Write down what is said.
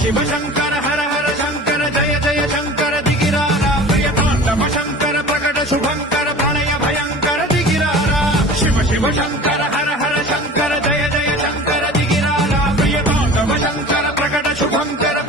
शिव शंकर हर हर शंकर जय जय शंकर दिगिरारा प्रियतांडव शंकर प्रकट शुभंकर प्रणय भयंकर दिगिरारा शिव शिव शंकर हर हर शंकर जय जय शंकर दिगिरारा प्रियतांडव शंकर प्रकट शुभंकर